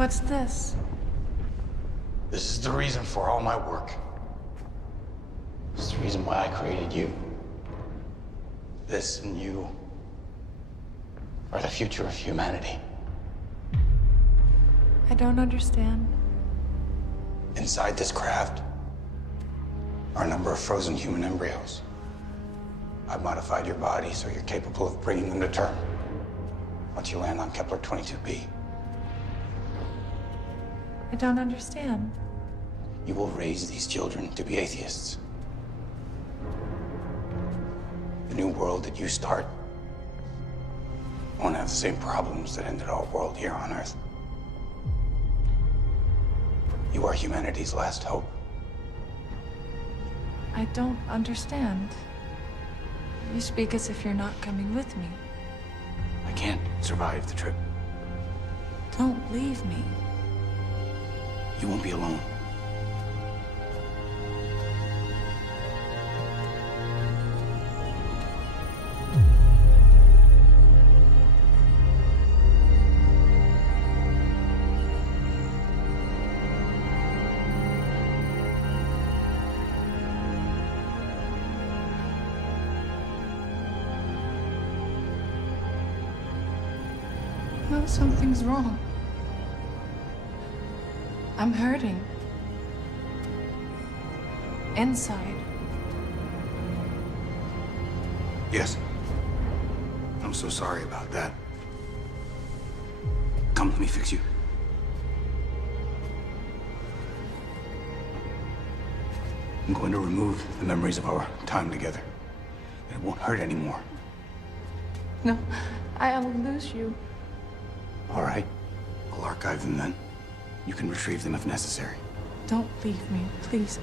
What's this? This is the reason for all my work. This is the reason why I created you. This and you are the future of humanity. I don't understand. Inside this craft are a number of frozen human embryos. I've modified your body so you're capable of bringing them to term once you land on Kepler 22b. I don't understand. You will raise these children to be atheists. The new world that you start won't have the same problems that ended our world here on Earth. You are humanity's last hope. I don't understand. You speak as if you're not coming with me. I can't survive the trip. Don't leave me. You won't be alone. No, something's wrong. I'm hurting. Inside. Yes. I'm so sorry about that. Come, let me fix you. I'm going to remove the memories of our time together. It won't hurt anymore. No, I'll lose you. All right. I'll archive them then. You can retrieve them if necessary. Don't leave me, please.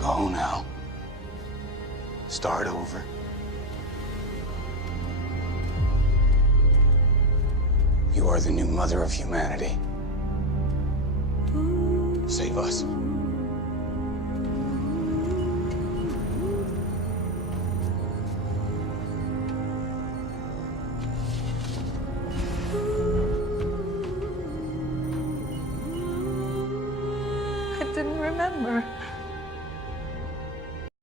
Go now. Start over. You are the new mother of humanity. Save us. I didn't remember.